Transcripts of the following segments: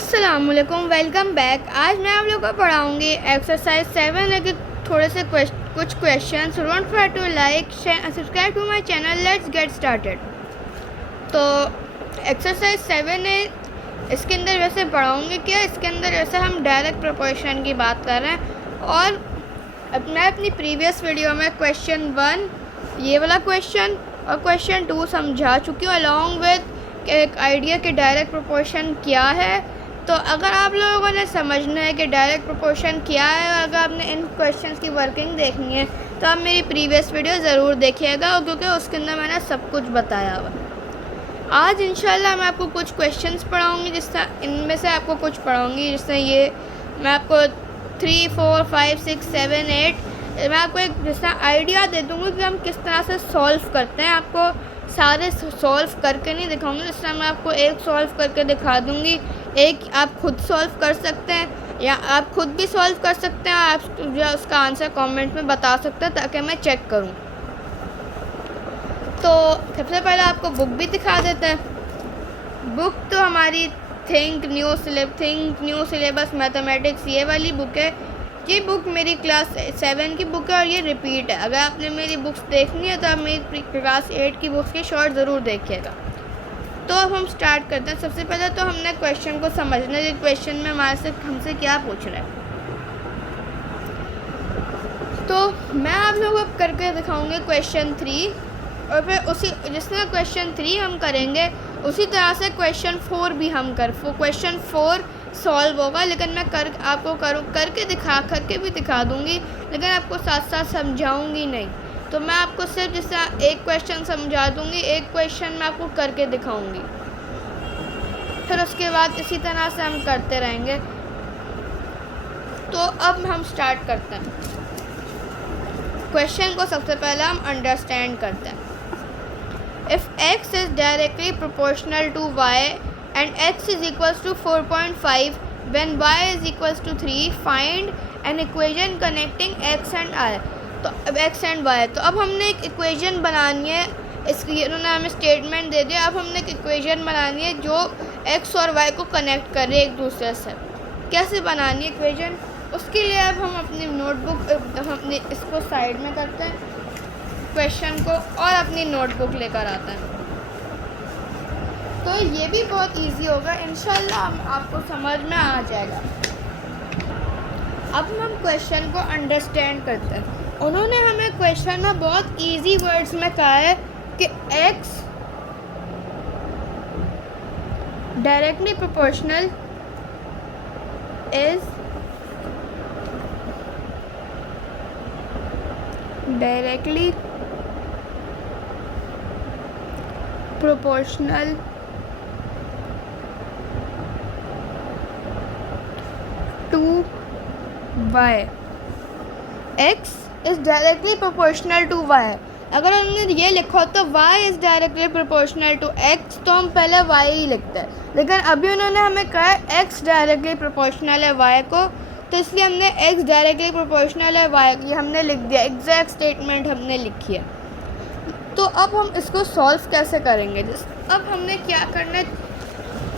अस्सलामुअलैकुम, welcome back. आज मैं आप लोगों को पढ़ाऊँगी एक्सरसाइज 7 के थोड़े से कुछ questions. Don't forget to like subscribe to my channel. Let's get started. तो एक्सरसाइज 7 है, इसके अंदर वैसे पढ़ाऊँगी क्या, इसके अंदर वैसे हम डायरेक्ट प्रोपोर्शन की बात कर रहे हैं। और मैं अपनी प्रीवियस वीडियो में क्वेश्चन 1 ये वाला क्वेश्चन और क्वेश्चन 2 समझा चुकी हूँ अलॉन्ग विद एक आइडिया कि डायरेक्ट प्रोपोर्शन क्या है। तो अगर आप लोगों ने समझना है कि डायरेक्ट प्रोपोर्शन क्या है और अगर आपने इन क्वेश्चंस की वर्किंग देखनी है तो आप मेरी प्रीवियस वीडियो ज़रूर देखिएगा, क्योंकि उसके अंदर मैंने सब कुछ बताया हुआ। आज इंशाल्लाह मैं आपको कुछ क्वेश्चंस पढ़ाऊँगी, जिससे इनमें से आपको कुछ पढ़ाऊँगी जिससे ये मैं आपको 3, 4, 5, 6, 7, 8 मैं आपको एक जैसा आइडिया दे दूँगी कि हम किस तरह से सॉल्व करते हैं। आपको सारे सॉल्व करके नहीं दिखाऊंगी, जिस तरह मैं आपको एक सॉल्व करके दिखा दूंगी, एक आप खुद सॉल्व कर सकते हैं या आप खुद भी सॉल्व कर सकते हैं। आप जो उसका आंसर कमेंट में बता सकते हैं ताकि मैं चेक करूं। तो सबसे पहले आपको बुक भी दिखा देते हैं। बुक तो हमारी थिंक न्यू सिलेबस मैथमेटिक्स ये वाली बुक है। ये बुक मेरी क्लास 7 की बुक है और ये रिपीट है। अगर आपने मेरी बुक्स देखनी है तो आप मेरी क्लास 8 की बुक्स की शॉर्ट ज़रूर देखिएगा। तो अब हम स्टार्ट करते हैं। सबसे पहले तो हमने क्वेश्चन को समझना है, क्वेश्चन में हमसे क्या पूछ रहा है। तो मैं आप लोगों को करके दिखाऊंगी क्वेश्चन 3 और फिर उसी जिस तरह क्वेश्चन 3 हम करेंगे उसी तरह से क्वेश्चन 4 भी हम क्वेश्चन 4 सॉल्व होगा, लेकिन मैं करके भी दिखा दूंगी, लेकिन आपको साथ साथ समझाऊंगी नहीं। तो मैं आपको सिर्फ जैसे एक क्वेश्चन समझा दूंगी, एक क्वेश्चन मैं आपको करके दिखाऊंगी, फिर उसके बाद इसी तरह से हम करते रहेंगे। तो अब हम स्टार्ट करते हैं। क्वेश्चन को सबसे पहले हम अंडरस्टैंड करते हैं। If x is directly proportional to y and x is equals to 4.5 when y is equals to 3, find an equation connecting x and y। तो अब x and y, तो अब हमने एक इक्वेशन बनानी है। इसकी उन्होंने हमें स्टेटमेंट दे दिया। अब हमने एक इक्वेशन बनानी है जो x और y को कनेक्ट करे एक दूसरे से। कैसे बनानी है इक्वेशन, उसके लिए अब हम अपनी नोटबुक अपने इसको साइड में करते हैं क्वेश्चन को और अपनी नोटबुक लेकर आते हैं। तो ये भी बहुत इजी होगा, इंशाल्लाह आपको समझ में आ जाएगा। अब हम क्वेश्चन को अंडरस्टैंड करते हैं। उन्होंने हमें क्वेश्चन में बहुत इजी वर्ड्स में कहा है कि x directly proportional is directly proportional to y। x is directly proportional to y। अगर उन्होंने ये लिखा तो y is directly proportional to x, तो हम पहले y ही लिखते हैं। लेकिन अभी उन्होंने हमें कहा x डायरेक्टली प्रोपोर्शनल है y को, तो इसलिए हमने x डायरेक्टली प्रोपोर्शनल है y ये हमने लिख दिया, एग्जैक्ट स्टेटमेंट हमने लिखी है। तो अब हम इसको सॉल्व कैसे करेंगे। अब हमने क्या करना है,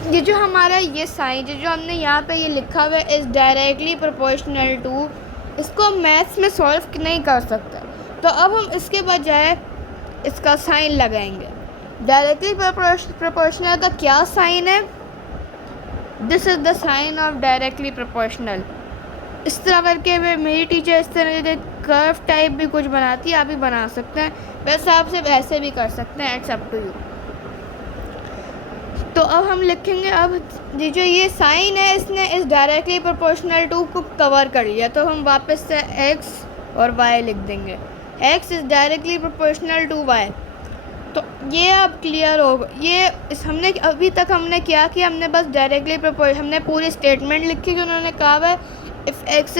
ये जो हमारा ये साइन जो हमने यहाँ पे ये लिखा हुआ है इज़ डायरेक्टली प्रोपोर्शनल टू, इसको मैथ्स में सॉल्व नहीं कर सकते। तो अब हम इसके बजाय इसका साइन लगाएंगे। डायरेक्टली प्रोपोर्शनल का क्या साइन है, this is the sign of directly proportional. इस तरह करके मेरी टीचर इस तरह के कर्व टाइप भी कुछ बनाती है, आप भी बना सकते हैं। वैसे आप सिर्फ ऐसे भी कर सकते हैं, इट्स अप टू यू। तो अब हम लिखेंगे, अब जो ये साइन है इसने इस डायरेक्टली प्रोपोर्शनल टू को कवर कर लिया, तो हम वापस से x और y लिख देंगे। x is directly proportional to y। तो ये अब क्लियर होगा। ये हमने अभी तक हमने क्या किया, हमने बस डायरेक्टली हमने पूरी स्टेटमेंट लिखी जो उन्होंने कहा है if x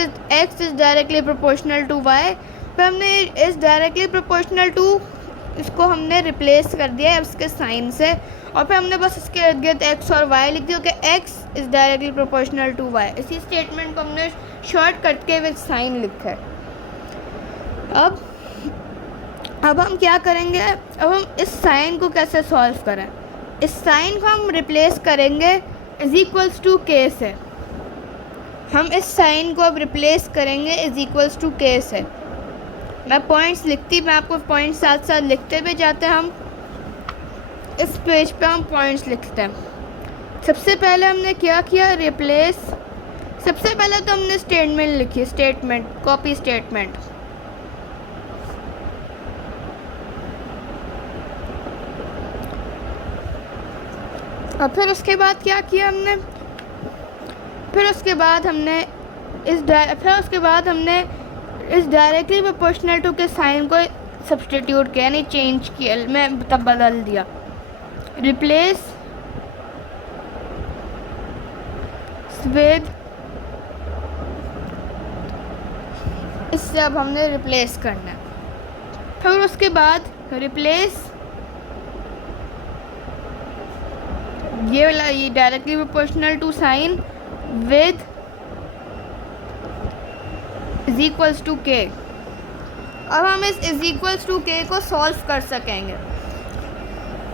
is directly proportional to y। फिर हमने इस डायरेक्टली प्रोपोर्शनल टू इसको हमने रिप्लेस कर दिया है उसके साइन से, और फिर हमने बस इसके इर्द गिर्द x और y लिख दिया कि x is directly proportional to y। इसी स्टेटमेंट को हमने शॉर्ट कट के विद साइन लिखा है। अब हम क्या करेंगे, अब हम इस साइन को कैसे सॉल्व करें। इस साइन को हम रिप्लेस करेंगे इज इक्वल्स टू के से। हम इस साइन को अब रिप्लेस करेंगे इज इक्वल्स टू के से। मैं पॉइंट्स लिखती, मैं आपको पॉइंट्स साथ साथ लिखते भी जाते हैं। हम इस पेज पे हम पॉइंट्स लिखते हैं। सबसे पहले हमने क्या किया, रिप्लेस। सबसे पहले तो हमने स्टेटमेंट लिखी, स्टेटमेंट, कॉपी स्टेटमेंट। और फिर उसके बाद क्या किया हमने, फिर उसके बाद हमने इस डायरेक्टली प्रोपोर्शनल टू के साइन को सब्स्टिट्यूट किया, यानी चेंज किया, मैं तब बदल दिया। रिप्लेस विद, इससे अब हमने रिप्लेस करना है। फिर उसके बाद रिप्लेस ये directly proportional to sign with is equals to k. अब हम इस इज इक्वल्स टू के को सॉल्व कर सकेंगे।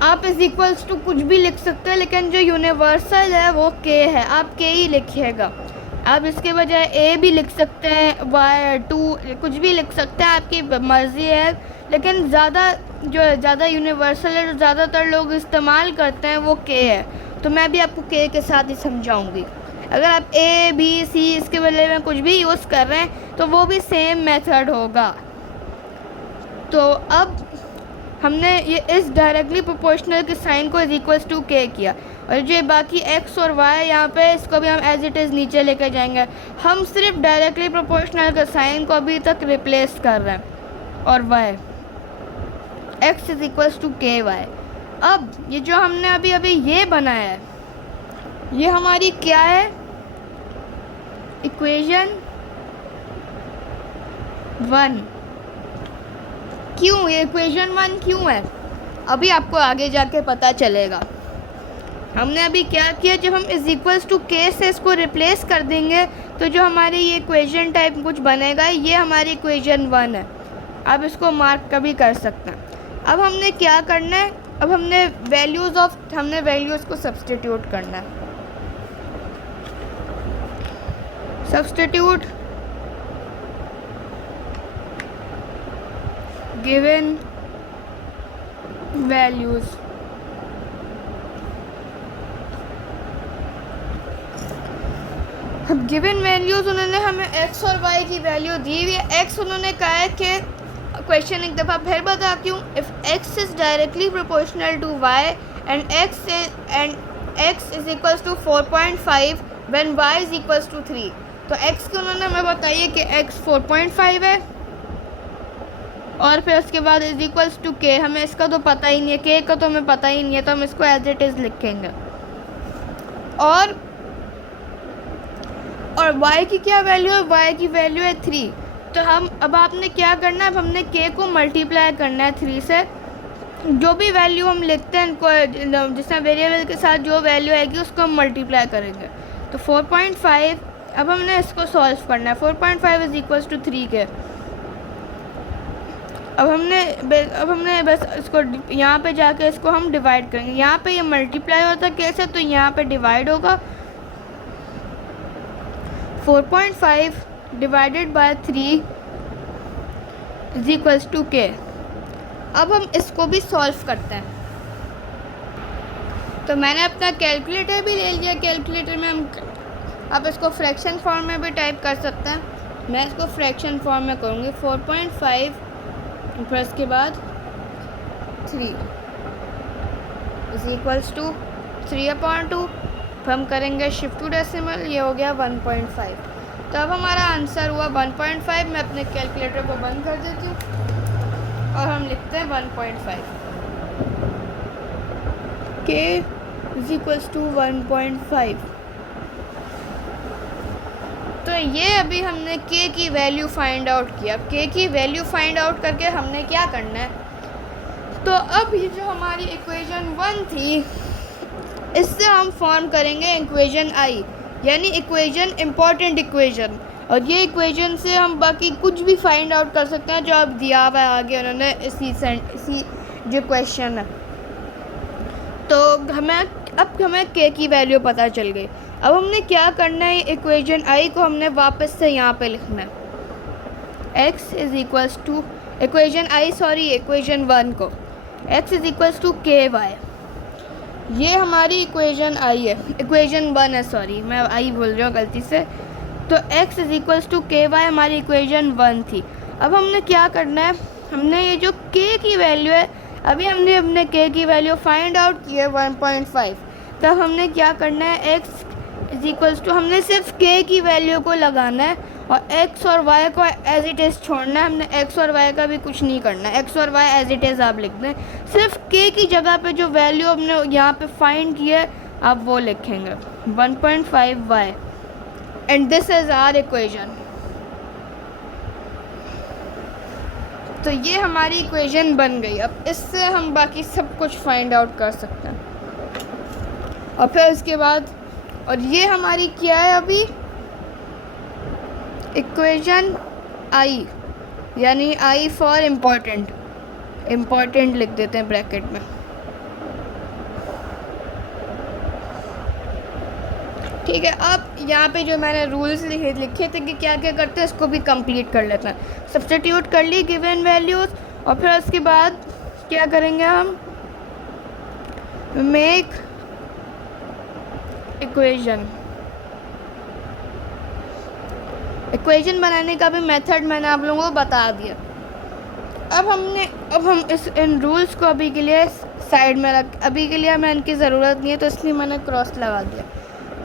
आप इज इक्वल्स टू कुछ भी लिख सकते हैं, लेकिन जो यूनिवर्सल है वो के है, आप के ही लिखिएगा। आप इसके बजाय ए भी लिख सकते हैं, y2 कुछ भी लिख सकते हैं, आपकी मर्ज़ी है। लेकिन ज़्यादा यूनिवर्सल है, जो ज़्यादातर लोग इस्तेमाल करते हैं वो के है, तो मैं भी आपको के के साथ ही समझाऊंगी। अगर आप ए बी सी इसके बदले में कुछ भी यूज़ कर रहे हैं तो वो भी सेम मेथड होगा। तो अब हमने ये इस डायरेक्टली प्रोपोर्शनल के साइन को इज इक्वल्स टू के किया, और जो बाकी एक्स और वाई यहाँ पे, इसको भी हम एज इट इज़ नीचे लेके जाएंगे। हम सिर्फ डायरेक्टली प्रोपोर्शनल के साइन को अभी तक रिप्लेस कर रहे हैं, और y x is equals to k y. अब ये जो हमने अभी ये बनाया है, ये हमारी क्या है, इक्वेशन 1। क्यों ये इक्वेशन 1 क्यों है, अभी आपको आगे जाके पता चलेगा। हमने अभी क्या किया, जब हम इज इक्वल्स टू के से इसको रिप्लेस कर देंगे तो जो हमारी ये इक्वेशन टाइप कुछ बनेगा, ये हमारी इक्वेशन 1 है। आप इसको मार्क कभी कर सकते हैं। अब हमने क्या करना है, अब हमने वैल्यूज़ को सब्स्टिट्यूट करना है। सब्स्टिट्यूट गिवन वैल्यूज़, अब गिवन वैल्यूज़ उन्होंने हमें x और y की वैल्यू दी हुई है। x उन्होंने कहा है कि, क्वेश्चन एक दफ़ा फिर बताती हूँ, if x is directly proportional to y and x is equals to 4.5 when y is equals to 3। तो x के उन्होंने हमें बताइए कि x 4.5 है, और फिर उसके बाद इज इक्वल्स टू के। हमें इसका तो पता ही नहीं है, के का तो हमें पता ही नहीं है, तो हम इसको एज इट इज़ लिखेंगे। और y की क्या वैल्यू है, y की वैल्यू है 3। तो अब आपने क्या करना है, अब हमने k को मल्टीप्लाई करना है 3 से। जो भी वैल्यू हम लिखते हैं इनको, जिसमें वेरिएबल के साथ जो वैल्यू आएगी उसको हम मल्टीप्लाई करेंगे। तो 4.5, अब हमने इसको सॉल्व करना है। 4.5 इज इक्वल्स टू 3 के। अब हमने बस इसको यहाँ पे जाके इसको हम डिवाइड करेंगे। यहाँ पे ये मल्टीप्लाई होता है कैसे, तो यहाँ पे डिवाइड होगा। 4.5 divided by 3 is equals to k. अब हम इसको भी सॉल्व करते हैं। तो मैंने अपना कैलकुलेटर भी ले लिया। कैलकुलेटर में आप इसको फ्रैक्शन फॉर्म में भी टाइप कर सकते हैं। मैं इसको फ्रैक्शन फॉर्म में करूँगी। 4.5 फिर उसके बाद 3 इज इक्वल्स टू 3/2। फिर हम करेंगे शिफ्ट टू डेसिमल, ये हो गया 1.5। तो अब हमारा आंसर हुआ 1.5। मैं अपने कैलकुलेटर को बंद कर देती हूँ और हम लिखते हैं 1.5। के इज इक्वल्स टू 1.5। तो ये अभी हमने k की वैल्यू फाइंड आउट किया। अब k की वैल्यू फाइंड आउट करके हमने क्या करना है, तो अब ये जो हमारी इक्वेशन 1 थी, इससे हम फॉर्म करेंगे इक्वेशन i, यानी इक्वेशन इम्पॉर्टेंट इक्वेशन। और ये इक्वेशन से हम बाकी कुछ भी फाइंड आउट कर सकते हैं जो अब दिया हुआ है आगे उन्होंने इसी जो क्वेश्चन है। तो हमें अब हमें k की वैल्यू पता चल गई। अब हमने क्या करना है, इक्वेशन i को हमने वापस से यहाँ पे लिखना है। x is equals to equation 1 को x is equals to k y, ये हमारी इक्वेशन आई है, इक्वेशन 1 है, सॉरी मैं आई बोल रही हूँ गलती से। तो x is equals to k Y हमारी इक्वेशन 1 थी। अब हमने क्या करना है, हमने ये जो k की वैल्यू है, अभी हमने अपने k की वैल्यू फाइंड आउट की है 1.5। तब हमने क्या करना है, x इज इक्वल्स टू, हमने सिर्फ k की वैल्यू को लगाना है और x और y को एज इट इज़ छोड़ना है। हमने x और y का भी कुछ नहीं करना है, x और y एज इट इज़ आप लिख दें। सिर्फ k की जगह पे जो वैल्यू हमने यहाँ पे फाइंड की है आप वो लिखेंगे 1.5y, and this is our equation. तो ये हमारी इक्वेशन बन गई। अब इससे हम बाकी सब कुछ फाइंड आउट कर सकते हैं। और फिर उसके बाद, और ये हमारी क्या है अभी, इक्वेशन आई, यानी आई फॉर इम्पॉर्टेंट लिख देते हैं ब्रैकेट में। ठीक है, अब यहाँ पे जो मैंने रूल्स लिखे थे कि क्या क्या करते हैं, इसको भी कंप्लीट कर लेते हैं। सब्स्टिट्यूट कर ली गिवन वैल्यूज़, और फिर उसके बाद क्या करेंगे हम, मेक इक्वेशन बनाने का भी मेथड मैंने आप लोगों को बता दिया। अब हम इन रूल्स को अभी के लिए साइड में अभी के लिए हमें इनकी ज़रूरत नहीं है, तो इसलिए मैंने क्रॉस लगा दिया।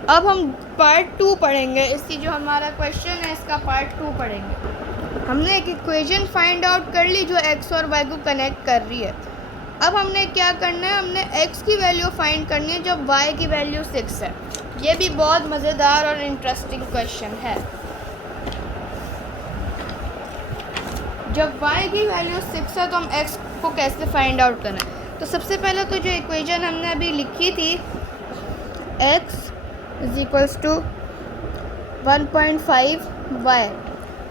अब हम पार्ट 2 पढ़ेंगे, इसकी जो हमारा क्वेश्चन है इसका पार्ट 2 पढ़ेंगे। हमने एक इक्वेशन फाइंड आउट कर ली जो x और y को कनेक्ट कर रही है। अब हमने क्या करना है, हमने x की वैल्यू फाइंड करनी है जब y की वैल्यू 6 है। ये भी बहुत मज़ेदार और इंटरेस्टिंग क्वेश्चन है। जब y की वैल्यू 6 है तो हम x को कैसे फाइंड आउट करना है। तो सबसे पहले तो जो इक्वेशन हमने अभी लिखी थी, x is equals to 1.5y,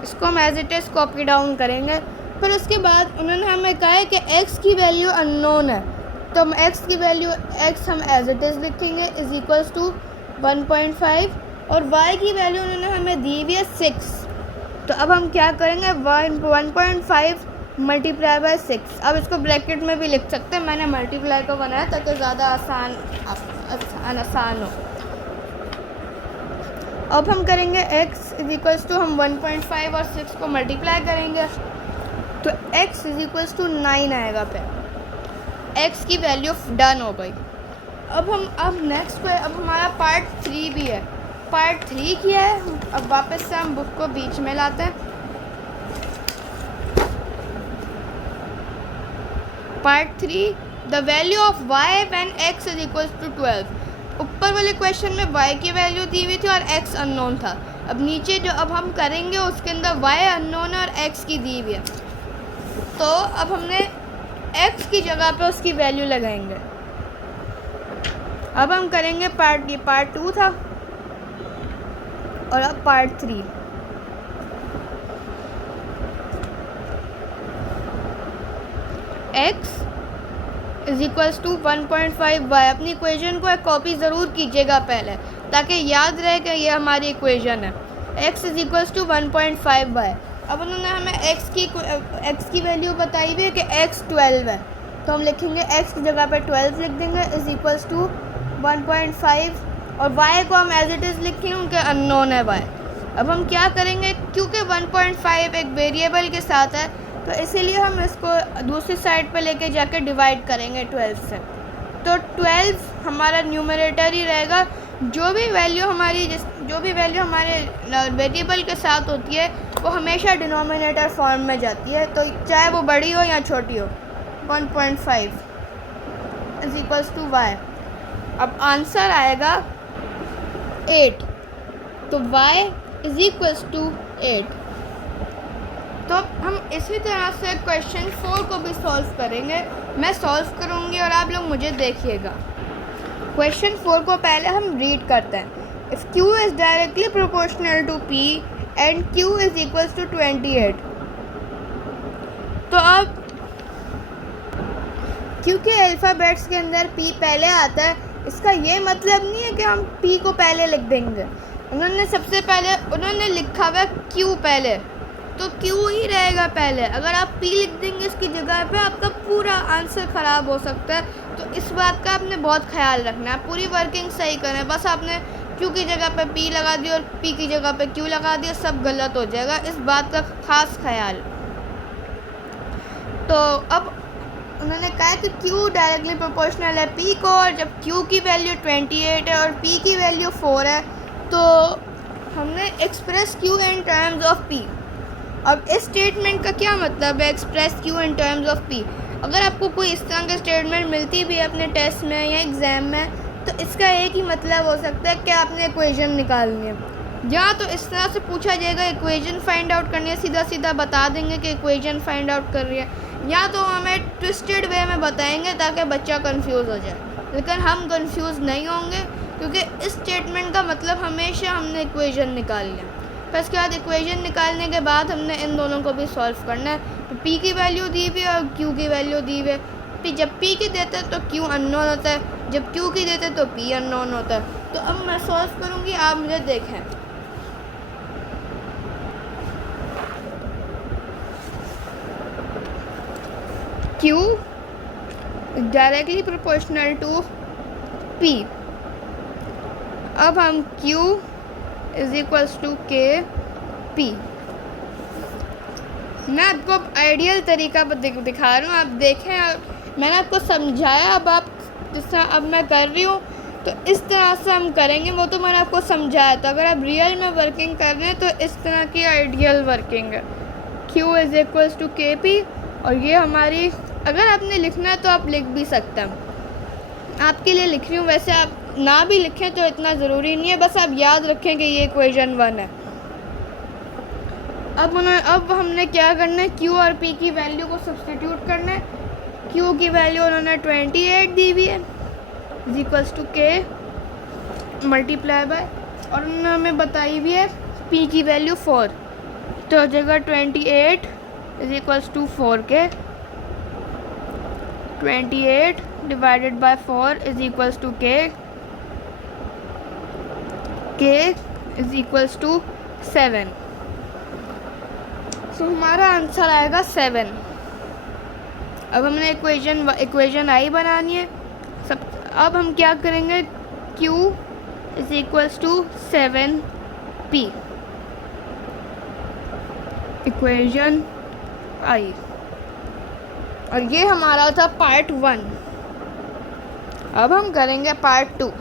इसको हम as it is copy down करेंगे। फिर उसके बाद उन्होंने हमें कहा है कि x की वैल्यू अननोन है, तो हम x की वैल्यू x हम एज इट इज़ लिखेंगे इज इक्वल्स टू 1.5, और y की वैल्यू उन्होंने हमें दी हुई है 6। तो अब हम क्या करेंगे, 1.5 मल्टीप्लाई बाय 6। अब इसको ब्रैकेट में भी लिख सकते हैं, मैंने मल्टीप्लाई को बनाया ताकि ज़्यादा आसान हो। अब हम करेंगे x इज इक्वल्स टू, हम 1.5 और 6 को मल्टीप्लाई करेंगे तो x इज इक्वल्स टू 9 आएगा। फिर x की वैल्यू डन हो गई। अब नेक्स्ट पे अब हमारा पार्ट 3 भी है। पार्ट 3 किया है, अब वापस से हम बुक को बीच में लाते हैं। Part 3, the value of y when x is equals to 12। ऊपर वाले क्वेश्चन में y की वैल्यू दी हुई थी और x अननोन था। अब नीचे जो अब हम करेंगे उसके अंदर y अननोन है और x की दी हुई है, तो अब हमने x की जगह पे उसकी वैल्यू लगाएंगे। अब हम करेंगे पार्ट 2 था और अब part 3। x is equals to 1.5y। अपनी इक्वेशन को एक कॉपी ज़रूर कीजिएगा पहले, ताकि याद रहे कि ये हमारी इक्वेशन है। x is equals to 1.5y। अब उन्होंने हमें x की वैल्यू बताई हुई है कि x 12 है, तो हम लिखेंगे x की जगह पे 12 लिख देंगे इज इक्वल्स टू 1.5, और y को हम एज इट इज़ लिखेंगे क्योंकि अननोन है y। अब हम क्या करेंगे, क्योंकि 1.5 एक वेरिएबल के साथ है तो इसीलिए हम इसको दूसरी साइड पे लेके जाके डिवाइड करेंगे 12 से। तो 12 हमारा न्यूमरेटर ही रहेगा। जो भी वैल्यू हमारे वेरिएबल के साथ होती है वो हमेशा डिनोमिनेटर फॉर्म में जाती है, तो चाहे वो बड़ी हो या छोटी हो। 1.5 इज इक्वल्स टू y। अब आंसर आएगा 8, तो y इज इक्वल्स टू 8। तो हम इसी तरह से क्वेश्चन 4 को भी सॉल्व करेंगे। मैं सॉल्व करूँगी और आप लोग मुझे देखिएगा। क्वेश्चन 4 को पहले हम रीड करते हैं। If q is directly proportional to p and q is equals to 28। तो अब क्योंकि अल्फ़ाबेट्स के अंदर p पहले आता है इसका ये मतलब नहीं है कि हम P को पहले लिख देंगे। उन्होंने सबसे पहले उन्होंने लिखा हुआ Q पहले, तो Q ही रहेगा पहले। अगर आप P लिख देंगे इसकी जगह पे, आपका पूरा आंसर ख़राब हो सकता है। तो इस बात का आपने बहुत ख्याल रखना है, पूरी वर्किंग सही करें। बस आपने Q की जगह पे P लगा दिया और P की जगह पे Q लगा दिया, सब गलत हो जाएगा। इस बात का ख़ास ख्याल। तो अब उन्होंने कहा कि Q डायरेक्टली प्रोपोर्शनल है P को, और जब Q की वैल्यू 28 है और P की वैल्यू 4 है, तो हमने express Q in terms of P। अब इस स्टेटमेंट का क्या मतलब है, express Q in terms of P? अगर आपको कोई इस तरह की स्टेटमेंट मिलती भी है अपने टेस्ट में या एग्ज़ाम में, तो इसका एक ही मतलब हो सकता है कि आपने इक्वेशन निकालनी है। या तो इस तरह से पूछा जाएगा इक्वेशन फाइंड आउट करनी है, सीधा सीधा बता देंगे कि इक्वेशन फाइंड आउट कर रही है, या तो हमें ट्विस्टेड वे में बताएंगे ताकि बच्चा कंफ्यूज हो जाए। लेकिन हम कंफ्यूज नहीं होंगे, क्योंकि इस स्टेटमेंट का मतलब हमेशा हमने इक्वेशन निकालनी है। फिर उसके बाद इक्वेशन निकालने के बाद हमने इन दोनों को भी सॉल्व करना है। तो P की वैल्यू दी हुई है और Q की वैल्यू दी हुई है। जब P की देते हैं तो Q अननोन होता है, जब Q की देते हैं तो P अननोन होता है। तो अब मैं सॉल्व करूँगी, आप मुझे देखें। Q directly proportional to P। अब हम Q is equals to k P। मैं आपको आइडियल तरीका दिखा रहा हूँ, आप देखें। मैंने आपको समझाया, अब आप जिस तरह अब मैं कर रही हूँ तो इस तरह से हम करेंगे। वो तो मैंने आपको समझाया था। अगर आप रियल में वर्किंग कर रहे हैं तो इस तरह की आइडियल वर्किंग है। Q is equals to k P, और ये हमारी, अगर आपने लिखना है तो आप लिख भी सकते हैं। आपके लिए लिख रही हूँ, वैसे आप ना भी लिखें तो इतना ज़रूरी नहीं है, बस आप याद रखें कि ये इक्वेशन 1 है। अब हमने क्या करना है, Q और P की वैल्यू को सब्सटीट्यूट करना है। Q की वैल्यू उन्होंने 28 दी हुई है, इज इक्वल्स टू के मल्टीप्लाई बाय, और उन्होंने हमें बताई हुई है P की वैल्यू 4। तो जगह 28 is equals to 4 k, 28 divided by 4 is equals to k is equals to 7। तो हमारा आंसर आएगा 7। अब हमने इक्वेशन आई बनानी है सब। अब हम क्या करेंगे, Q is equals to 7P, equation I. और ये हमारा था पार्ट 1। अब हम करेंगे पार्ट 2।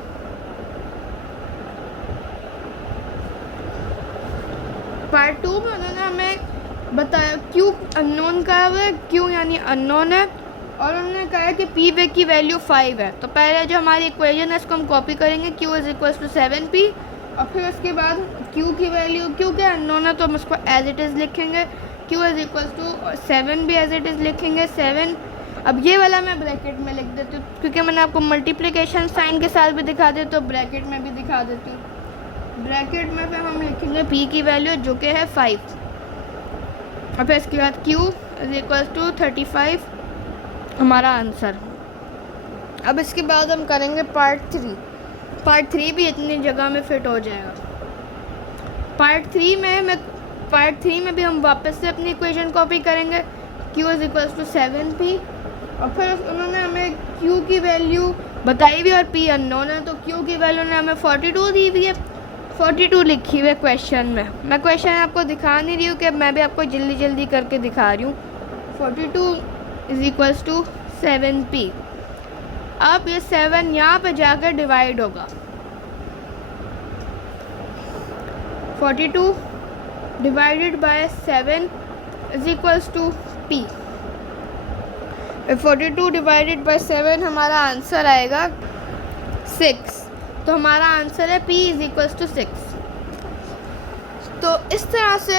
पार्ट 2 में उन्होंने हमें बताया Q अननोन का है, Q यानी अननोन है, और उन्होंने कहा है कि P वे की वैल्यू 5 है। तो पहले जो हमारी इक्वेशन है इसको हम कॉपी करेंगे, Q is equals to 7P, और फिर उसके बाद Q की वैल्यू, Q के अननोन है तो हम उसको एज इट इज़ लिखेंगे। Q इज इक्वल्स टू 7 भी एज इट इज़ लिखेंगे, 7। अब ये वाला मैं ब्रैकेट में लिख देती हूँ, क्योंकि मैंने आपको मल्टीप्लिकेशन साइन के साथ भी दिखा दिया, तो ब्रैकेट में भी दिखा देती हूँ। ब्रैकेट में फिर हम लिखेंगे P की वैल्यू जो कि है 5, और फिर इसके बाद Q इज इक्वल्स टू 35, हमारा आंसर। अब इसके बाद हम करेंगे पार्ट 3। पार्ट 3 भी इतनी जगह में फिट हो जाएगा। पार्ट 3 में भी हम वापस से अपनी इक्वेशन कॉपी करेंगे, Q is equals to 7P, और फिर उन्होंने हमें Q की वैल्यू बताई हुई और P अननोन है, तो Q की वैल्यू ने हमें 42 दी हुई है। 42 लिखी हुई है क्वेश्चन में। मैं क्वेश्चन आपको दिखा नहीं रही हूँ, कि मैं भी आपको जल्दी जल्दी करके दिखा रही हूँ। 42 इज इक्वल्स टू 7P। अब ये 7 यहाँ पे जाकर डिवाइड होगा। 42 divided by 7 is equals to P। 42 divided by 7 हमारा आंसर आएगा 6। तो हमारा आंसर है P इज इक्वल्स टू 6। तो इस तरह से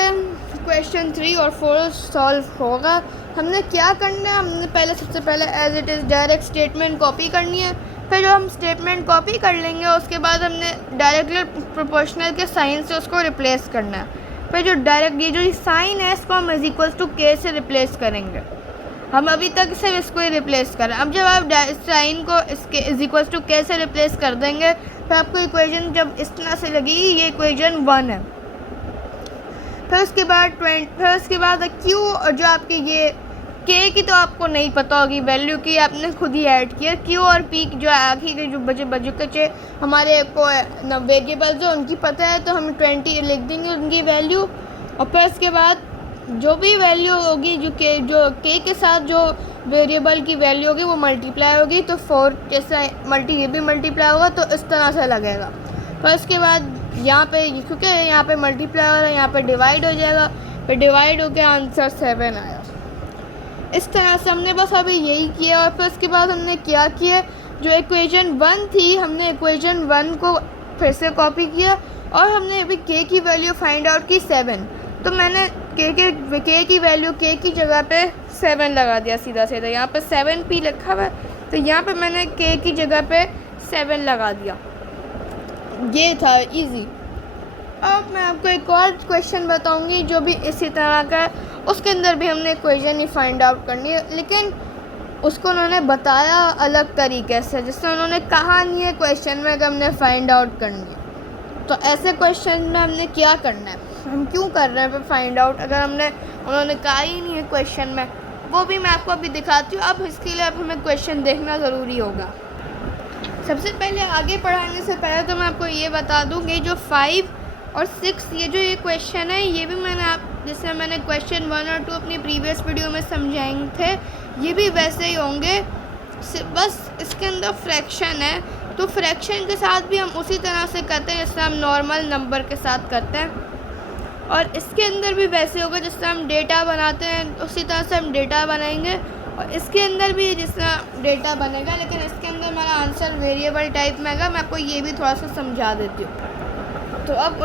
क्वेश्चन 3 और 4 सॉल्व होगा। हमने क्या करना है, हमने सबसे पहले as it is direct statement copy करनी है। फिर जो हम स्टेटमेंट कॉपी कर लेंगे उसके बाद हमने डायरेक्टली प्रोपोर्शनल के साइन से उसको रिप्लेस करना है। फिर जो डायरेक्ट ये जो साइन है इसको हम इज इक्वल्स टू के से रिप्लेस करेंगे। हम अभी तक सिर्फ इसको ही रिप्लेस कर रहे हैं। अब जब आप साइन को इसके इज इक्वल टू के से रिप्लेस कर देंगे तो आपको इक्वेशन जब इस तरह से लगेगी, ये इक्वेशन 1 है। फिर उसके बाद क्यू, जो आपकी ये के की तो आपको नहीं पता होगी वैल्यू की, आपने खुद ही ऐड किया। क्यू और पी जो आखिर के जो बचे हमारे को वेरिएबल्स जो उनकी पता है, तो हम 20 लिख देंगे उनकी वैल्यू। और फिर उसके बाद जो भी वैल्यू होगी जो के साथ जो वेरिएबल की वैल्यू होगी वो मल्टीप्लाई होगी, तो 4 जैसा ये भी मल्टीप्लाई होगा, तो इस तरह से लगेगा। फिर उसके बाद यहाँ पे क्योंकि यहाँ पे मल्टीप्लाई हो रहा है, यहाँ पे डिवाइड हो जाएगा, फिर डिवाइड हो गया, आंसर 7 आया। इस तरह से हमने बस अभी यही किया। और फिर उसके बाद हमने क्या किया, जो इक्वेशन 1 थी, हमने इक्वेशन 1 को फिर से कॉपी किया और हमने अभी के की वैल्यू फाइंड आउट की 7। तो मैंने के की वैल्यू के की जगह पे 7 लगा दिया सीधा सीधा। यहाँ पे 7p लिखा हुआ है, तो यहाँ पे मैंने के की जगह पे 7 लगा दिया। ये था इजी। अब मैं आपको एक और क्वेश्चन बताऊंगी जो भी इसी तरह का है। उसके अंदर भी हमने इक्वेशन ही फाइंड आउट करनी है, लेकिन उसको उन्होंने बताया अलग तरीके से, जिससे उन्होंने कहा नहीं है क्वेश्चन में कि हमने फाइंड आउट करनी है। तो ऐसे क्वेश्चन में हमने क्या करना है, हम क्यों कर रहे हैं फिर फाइंड आउट, अगर उन्होंने कहा ही नहीं है क्वेश्चन में। वो भी मैं आपको अभी दिखाती हूँ। अब इसके लिए अब हमें क्वेश्चन देखना ज़रूरी होगा। सबसे पहले आगे पढ़ाने से पहले तो मैं आपको ये बता दूँ कि जो 5 और 6 ये क्वेश्चन है, ये भी जैसे मैंने क्वेश्चन 1 और 2 अपनी प्रीवियस वीडियो में समझाए थे, ये भी वैसे ही होंगे, बस इसके अंदर फ्रैक्शन है। तो फ्रैक्शन के साथ भी हम उसी तरह से करते हैं जैसे हम नॉर्मल नंबर के साथ करते हैं, और इसके अंदर भी वैसे होगा जैसे हम डेटा बनाते हैं उसी तरह से हम डेटा बनाएंगे, और इसके अंदर भी जिस तरह डेटा बनेगा, लेकिन इसके अंदर मेरा आंसर वेरिएबल टाइप में आएगा। मैं आपको ये भी थोड़ा सा समझा देती हूँ। तो अब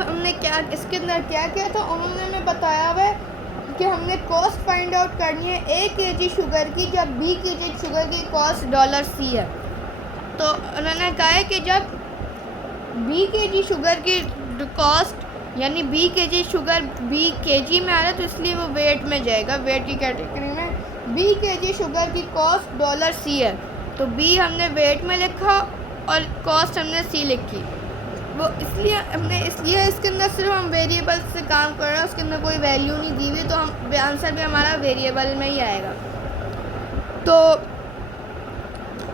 हमने क्या इसके अंदर क्या किया, तो उन्होंने हमें बताया हुआ है कि हमने कॉस्ट फाइंड आउट करनी है A kg शुगर की, जब B kg शुगर की कॉस्ट $C है। तो उन्होंने कहा है कि जब B kg शुगर की कॉस्ट, यानी B kg sugar B kg में आ रहा है, तो इसलिए वो वेट में जाएगा, वेट की कैटेगरी में। B kg शुगर की कॉस्ट $C है, तो B हमने वेट में लिखा और कॉस्ट हमने C लिखी। वो इसलिए इसके अंदर सिर्फ हम वेरिएबल से काम कर रहे हैं, उसके अंदर कोई वैल्यू नहीं दी हुई, तो हम आंसर भी हमारा वेरिएबल में ही आएगा। तो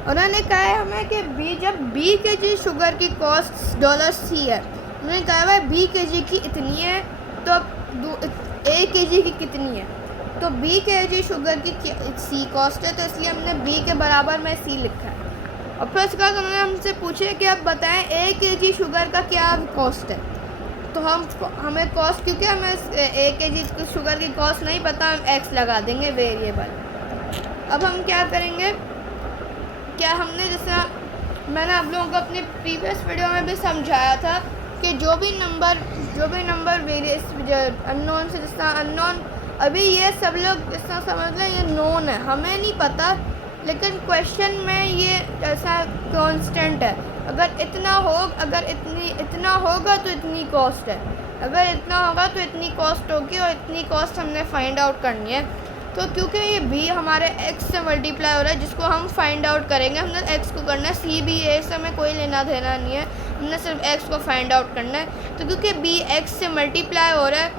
उन्होंने कहा है हमें कि जब B kg शुगर की कॉस्ट $C है, उन्होंने कहा है B kg की इतनी है, तो A kg की कितनी है, तो B kg शुगर की C कॉस्ट है, तो इसलिए हमने B के बराबर में C लिखा है। और फिर उसके बाद उन्होंने हमसे पूछे कि आप बताएं A kg शुगर का क्या कॉस्ट है। तो हमें कॉस्ट, क्योंकि हमें A kg शुगर की कॉस्ट नहीं पता, हम x लगा देंगे वेरिएबल। अब हम क्या करेंगे, हमने जैसा मैंने आप लोगों को अपनी प्रीवियस वीडियो में भी समझाया था कि जो भी नंबर वेरिएस अननोन से, जिस तरह अननोन, अभी ये सब लोग जिस तरह समझ लें ये नोन है, हमें नहीं पता, लेकिन क्वेश्चन में ये ऐसा कांस्टेंट है। अगर इतना होगा तो इतनी कॉस्ट है, अगर इतना होगा तो इतनी कॉस्ट होगी, और इतनी कॉस्ट हमने फाइंड आउट करनी है। तो क्योंकि ये b हमारे x से मल्टीप्लाई हो रहा है, जिसको हम फाइंड आउट करेंगे, हमने x को करना है, c b a से हमें कोई लेना देना नहीं है, हमने सिर्फ x को फाइंड आउट करना है। तो क्योंकि b x से मल्टीप्लाई हो रहा है,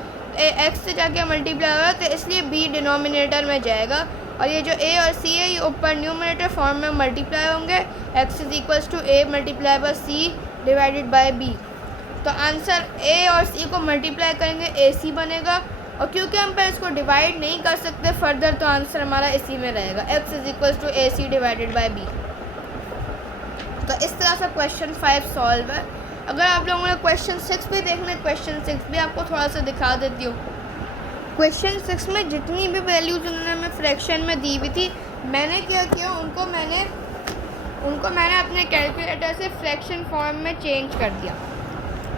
x से जाके मल्टीप्लाई हो रहा है, तो इसलिए b डिनोमिनेटर में जाएगा, और ये जो a और c है ये ऊपर न्यूमरेटर फॉर्म में मल्टीप्लाई होंगे। x is equals to a multiply by c divided by b। तो आंसर a और c को मल्टीप्लाई करेंगे ac बनेगा, और क्योंकि हम पर इसको डिवाइड नहीं कर सकते फर्दर, तो आंसर हमारा इसी में रहेगा, x is equals to ac divided by b। तो इस तरह से क्वेश्चन 5 सॉल्व है। अगर आप लोगों ने क्वेश्चन 6 भी देखना है, क्वेश्चन 6 भी आपको थोड़ा सा दिखा देती हूँ। क्वेश्चन 6 में जितनी भी वैल्यूज उन्होंने हमें फ्रैक्शन में दी हुई थी, मैंने क्या किया, उनको मैंने अपने कैलकुलेटर से फ्रैक्शन फॉर्म में चेंज कर दिया।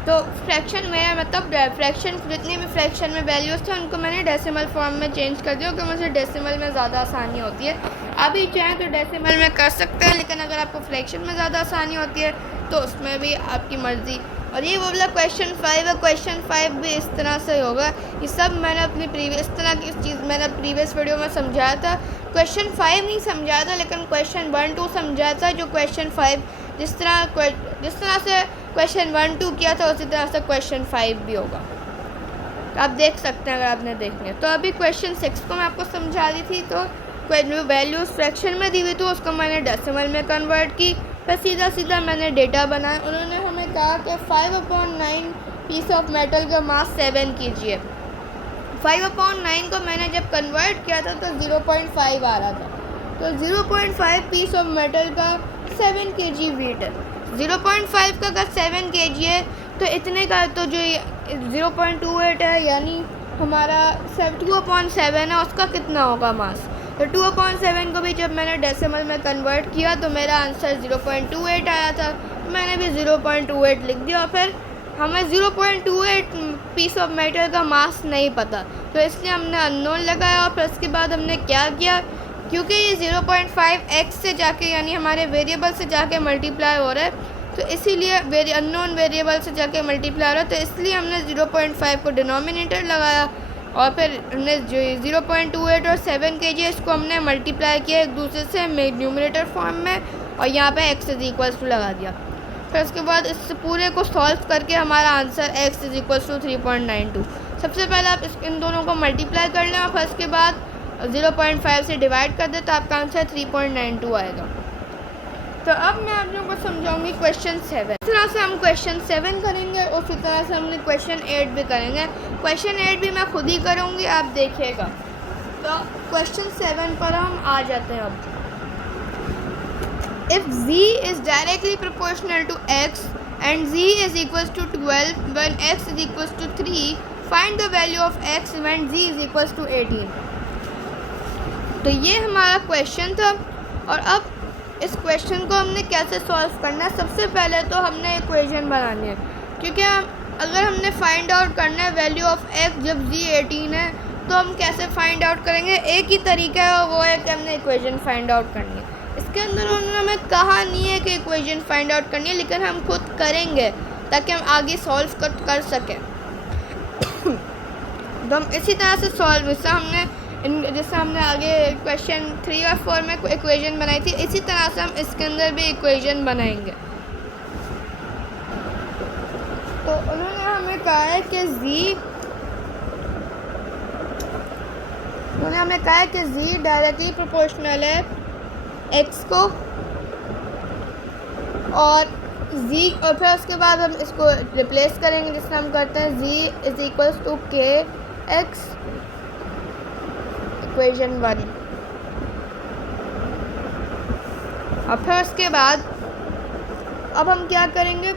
तो फ्रैक्शन मेरा मतलब फ्रैक्शन, जितनी भी फ्रैक्शन में वैल्यूज़ थे उनको मैंने डेसिमल फॉर्म में चेंज कर दिया, क्योंकि मुझे डेसिमल में ज़्यादा आसानी होती है। अभी चाहें तो डेसिमल में कर सकते हैं, लेकिन अगर आपको फ्रैक्शन में ज़्यादा आसानी होती है तो उसमें भी आपकी मर्ज़ी, और ये वो वाला क्वेश्चन 5 है, क्वेश्चन 5 भी इस तरह से होगा। ये सब मैंने अपनी प्रीवियस तरह की चीज़ मैंने प्रीवियस वीडियो में समझाया था। क्वेश्चन 5 नहीं समझाया था, लेकिन क्वेश्चन 1 2 समझाया था। जो क्वेश्चन 5 जिस तरह से क्वेश्चन 1 2 किया था, उसी तरह से क्वेश्चन 5 भी होगा। तो आप देख सकते हैं अगर आपने देखनी है। तो अभी क्वेश्चन 6 को मैं आपको समझा दी थी। तो वैल्यूज़ फ्रैक्शन में दी हुई थी, उसको मैंने डेसिमल में कन्वर्ट की, फिर सीधा मैंने डेटा बनाया। उन्होंने हमें कहा कि 5/9 पीस ऑफ मेटल का मास 7 kg। 5/9 को मैंने जब कन्वर्ट किया था तो 0.5 आ रहा था। तो 0.5 पीस ऑफ मेटल का 7 kg वेट है। 0.5 का अगर 7 kg है तो इतने का तो जो 0.28 है, यानी हमारा 2/7 है, उसका कितना होगा मास। तो 2/7 को भी जब मैंने डेसिमल में कन्वर्ट किया तो मेरा आंसर 0.28 आया था। मैंने भी 0.28 लिख दिया। और फिर हमें 0.28 पीस ऑफ मेटल का मास नहीं पता, तो इसलिए हमने अननोन लगाया। और फिर उसके बाद हमने क्या किया, क्योंकि ये 0.5 x से जाके यानी हमारे वेरिएबल से जाके मल्टीप्लाई हो रहा है, तो इसीलिए अननोन वेरिएबल से जाके मल्टीप्लाई हो रहा है, तो इसलिए हमने 0.5 को डिनोमिनेटर लगाया। और फिर हमने जो 0.28 और 7 kg इसको हमने मल्टीप्लाई किया एक दूसरे से न्यूमरेटर फॉर्म में, और यहाँ पे x = लगा दिया। फिर उसके बाद इस पूरे को सॉल्व करके हमारा आंसर x = 3.92। सबसे पहले आप इन दोनों को मल्टीप्लाई कर लें और फिर उसके बाद 0.5 से डिवाइड कर दें, तो आपका आंसर 3.92 आएगा। तो अब मैं आप लोगों को समझाऊंगी क्वेश्चन 7। इस तरह से हम क्वेश्चन 7 करेंगे, उसी तरह से हमने क्वेश्चन 8 भी करेंगे। क्वेश्चन 8 भी मैं खुद ही करूँगी, आप देखिएगा। तो क्वेश्चन 7 पर हम आ जाते हैं अब। If z is directly proportional to x and z is equals to 12 when x is equals to 3, find the value of x when z is equals to 18। तो ये हमारा क्वेश्चन था। और अब इस क्वेश्चन को हमने कैसे सॉल्व करना है। सबसे पहले तो हमने इक्वेशन बनानी है, क्योंकि अगर हमने फाइंड आउट करना है वैल्यू ऑफ x जब z 18 है, तो हम कैसे फाइंड आउट करेंगे। एक ही तरीका है, वो है कि हमने इक्वेशन फाइंड आउट करनी है। इसके अंदर उन्होंने हमें कहा नहीं है कि इक्वेशन फाइंड आउट करनी है, लेकिन हम खुद करेंगे ताकि हम आगे सॉल्व कर सकें। तो हम इसी तरह से सॉल्व, जैसे हमने आगे क्वेश्चन 3 और 4 में इक्वेशन बनाई थी, इसी तरह से हम इसके अंदर भी इक्वेशन बनाएंगे। तो उन्होंने हमें कहा है कि z डायरेक्टली प्रोपोर्शनल है x को, और फिर उसके बाद हम इसको रिप्लेस करेंगे, जिससे हम करते हैं z = kx इक्वेशन 1। और फिर उसके बाद अब हम क्या करेंगे,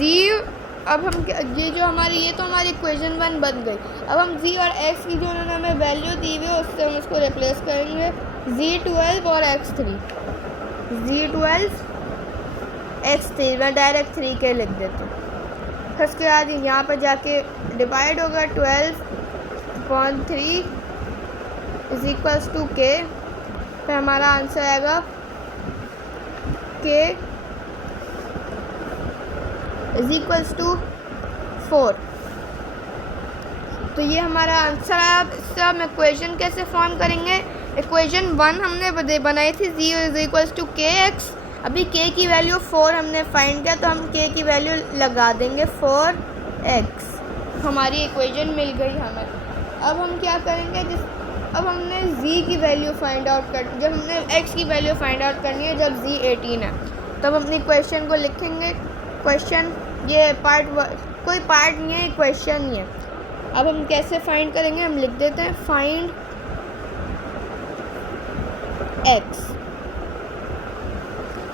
ये जो हमारी ये तो हमारी इक्वेशन 1 बन गई। अब हम z और x की जो उन्होंने हमें वैल्यू दी हुई है उससे हम उसको रिप्लेस करेंगे। z12 और x3, z12 x3 मैं डायरेक्ट 3 के लिख देती हूँ। फिर उसके बाद यहाँ पर जाके डिवाइड होगा 12/3 = k। फिर हमारा आंसर आएगा k = 4। तो ये हमारा आंसर है। अब इससे हम इक्वेशन कैसे फॉर्म करेंगे। इक्वेशन 1 हमने बनाई थी z = kx। अभी k की वैल्यू 4 हमने फाइंड किया, तो हम k की वैल्यू लगा देंगे 4x। हमारी इक्वेशन मिल गई हमें। अब हम क्या करेंगे, अब हमने z की वैल्यू फाइंड आउट जब हमने x की वैल्यू फाइंड आउट करनी है जब z 18 है, तब अपनी क्वेश्चन को लिखेंगे। क्वेश्चन ये कोई पार्ट नहीं है, क्वेश्चन ही है। अब हम कैसे फाइंड करेंगे, हम लिख देते हैं फाइंड x।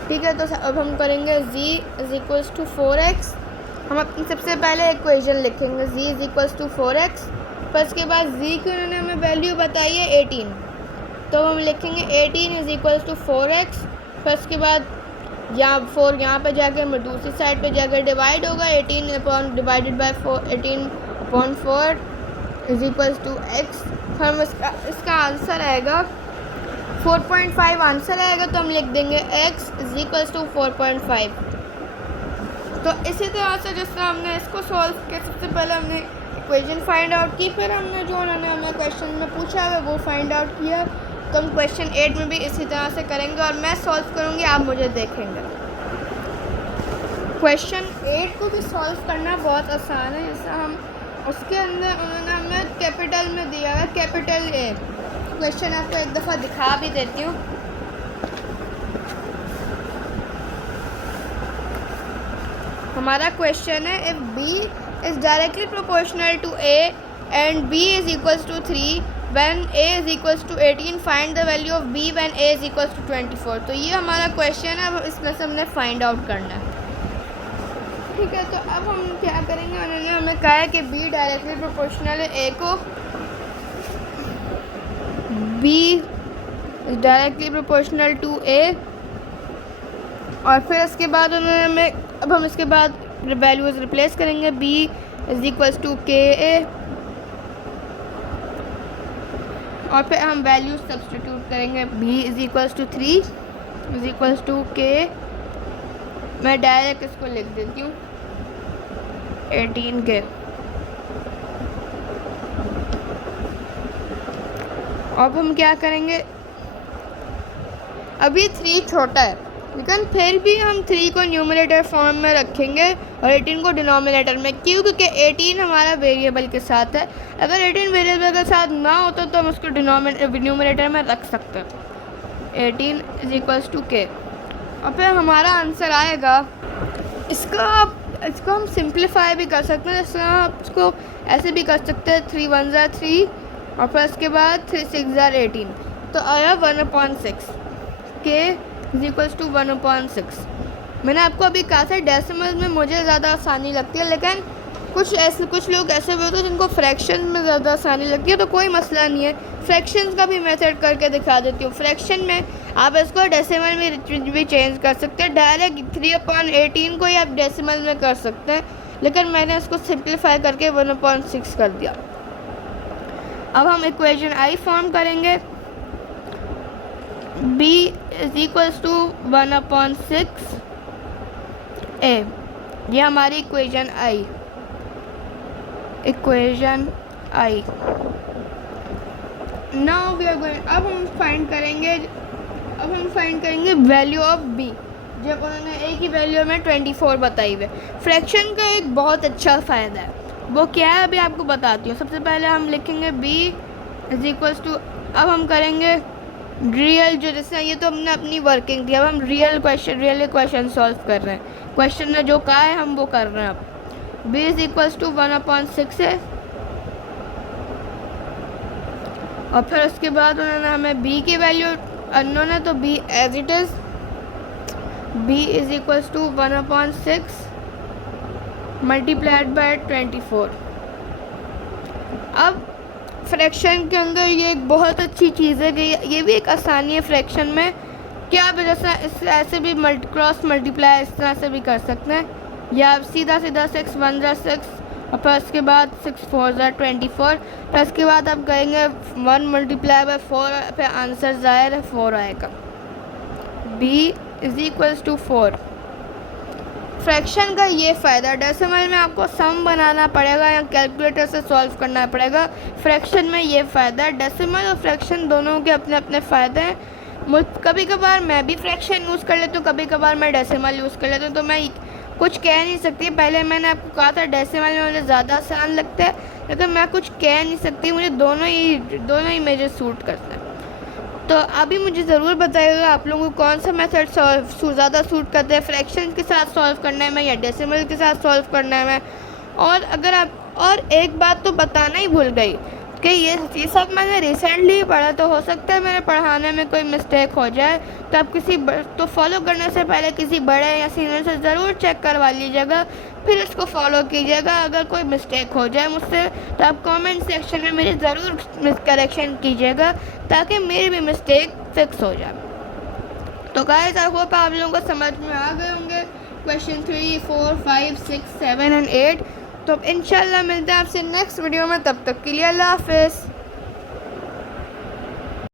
ठीक है, तो अब हम करेंगे z = 4x। हम अपनी सबसे पहले इक्वेशन लिखेंगे z = 4x। फिर उसके बाद z की उन्होंने हमें वैल्यू बताई है 18, तो हम लिखेंगे 18 = 4x। फिर उसके बाद 4 यहाँ पे जाकर दूसरी साइड पे जाकर डिवाइड होगा 18 डिवाइडेड बाय 18/4 = x। हम इसका आंसर आएगा 4.5 आंसर आएगा, तो हम लिख देंगे x = 4.5। तो इसी तरह से जिस तरह हमने इसको सॉल्व किया, सबसे पहले हमने इक्वेशन फाइंड आउट की, फिर हमने जो उन्होंने हमें क्वेश्चन में पूछा है वो फाइंड आउट किया। तो हम क्वेश्चन 8 में भी इसी तरह से करेंगे और मैं सॉल्व करूँगी, आप मुझे देखेंगे। क्वेश्चन 8 को भी सॉल्व करना बहुत आसान है। जैसा हम उसके अंदर उन्होंने हमें कैपिटल में दिया है, कैपिटल ए। क्वेश्चन आपको एक दफ़ा दिखा भी देती हूँ। हमारा क्वेश्चन है, if B is directly proportional to A and B is equals to 3 when A is equals to 18 find the value of B when A is equals to 24। तो ये हमारा क्वेश्चन है, अब इसमें से हमने फाइंड आउट करना है। ठीक है, तो अब हम क्या करेंगे, उन्होंने हमें कहा है कि बी डायरेक्टली प्रोपोर्शनल है ए को, बी डायरेक्टली प्रोपोर्शनल टू ए, और फिर इसके बाद उन्होंने हमें, अब हम इसके बाद वैल्यूज़ रिप्लेस करेंगे। b is equals to k A, और फिर हम वैल्यूज़ सब्स्टिट्यूट करेंगे। b is equals to 3 is equals to k, मैं डायरेक्ट इसको लिख देती हूँ 18 के। अब हम क्या करेंगे, अभी 3 छोटा है लेकिन फिर भी हम 3 को न्यूमरेटर फॉर्म में रखेंगे और 18 को डिनोमिनेटर में। क्यों? क्योंकि 18 हमारा वेरिएबल के साथ है। अगर 18 वेरिएबल के साथ ना होता तो हम उसको न्यूमरेटर में रख सकते हैं। 18 इज इक्वल्स टू के, और फिर हमारा आंसर आएगा। इसको हम सिंप्लीफाई भी कर सकते हैं, जैसे आप इसको ऐसे भी कर सकते हैं 3 1 ज़ा 3 और फिर उसके बाद 3 6 ज़ा 18, तो आया 1/6 के इज इक्वल्स टू 1/6। मैंने आपको अभी कहा था डेसिमल में मुझे ज़्यादा आसानी लगती है, लेकिन कुछ लोग ऐसे भी होते हैं जिनको फ्रैक्शन में ज़्यादा आसानी लगती है, तो कोई मसला नहीं है। फ्रैक्शन का भी मेथड करके दिखा देती हूँ। फ्रैक्शन में आप इसको डेसिमल में भी चेंज कर सकते हैं, डायरेक्ट 3/18 को ही आप डेसिमल में कर सकते हैं, लेकिन मैंने इसको सिंप्लीफाई करके 1/6 कर दिया। अब हम इक्वेशन आई फॉर्म करेंगे, b is equals to 1/6 a, ये हमारी इक्वेशन आई। नाउ वी आर गोइंग, अब हम फाइंड करेंगे वैल्यू ऑफ b, जब उन्होंने a की वैल्यू में 24 बताई हुई। फ्रैक्शन का एक बहुत अच्छा फ़ायदा है, वो क्या है अभी आपको बताती हूँ। सबसे पहले हम लिखेंगे b इज इक्वल्स टू, अब हम करेंगे रियल, जो जैसे ये तो हमने अपनी वर्किंग थी, अब हम रियल क्वेश्चन सॉल्व कर रहे हैं। क्वेश्चन ने जो कहा है हम वो कर रहे हैं। अब b इज इक्वल्स टू 1/6 है, और फिर उसके बाद उन्होंने हमें b की वैल्यू अननोन है, तो b as it is, b is equals to 1/6 multiplied by 24। अब फ्रैक्शन के अंदर ये एक बहुत अच्छी चीज़ है कि ये भी एक आसानी है फ्रैक्शन में कि आप जैसा इससे ऐसे भी क्रॉस मल्टीप्लाई इस तरह से भी कर सकते हैं, या आप सीधा 6 1 ज़ा 6 और फिर उसके बाद 6 4 ज़ा 24, फिर उसके बाद आप कहेंगे 1 मल्टीप्लाई बाय 4, फिर आंसर ज़ाहिर है 4 आएगा। b is equals to 4। Fraction का ये फ़ायदा, डेसिमल में आपको सम बनाना पड़ेगा या कैलकुलेटर से सॉल्व करना पड़ेगा। फ्रैक्शन में ये फ़ायदा है। डेसिमल और फ्रैक्शन दोनों के अपने अपने फ़ायदे हैं। कभी कभार मैं भी फ्रैक्शन यूज़ कर लेती हूँ, कभी कभार मैं डेसिमल यूज़ कर लेती हूँ, तो मैं कुछ कह नहीं सकती। पहले मैंने आपको कहा था डेसिमल में मुझे ज़्यादा आसान लगता है, लेकिन मैं कुछ कह नहीं सकती, मुझे दोनों ही मुझे सूट करते हैं। तो अभी मुझे ज़रूर बताइएगा आप लोगों को कौन सा मेथड ज़्यादा सूट करते हैं, फ्रैक्शन के साथ सॉल्व करना है मैं या डेसिमल के साथ सॉल्व करना है मैं। और अगर आप, और एक बात तो बताना ही भूल गई कि ये सब मैंने रिसेंटली पढ़ा, तो हो सकता है मेरे पढ़ाने में कोई मिस्टेक हो जाए, तो आप तो फॉलो करने से पहले किसी बड़े या सीनियर से ज़रूर चेक करवा लीजिएगा, फिर इसको फॉलो कीजिएगा। अगर कोई मिस्टेक हो जाए मुझसे तो आप कमेंट सेक्शन में मेरी ज़रूर करेक्शन कीजिएगा, ताकि मेरी भी मिस्टेक फिक्स हो जाए। तो गाइस आई होप आप लोगों को समझ में आ गए होंगे क्वेश्चन 3 4 5 6 7 एंड 8। तो इंशाल्लाह मिलते हैं आपसे नेक्स्ट वीडियो में, तब तक के लिए अल्लाह हाफ़िज़।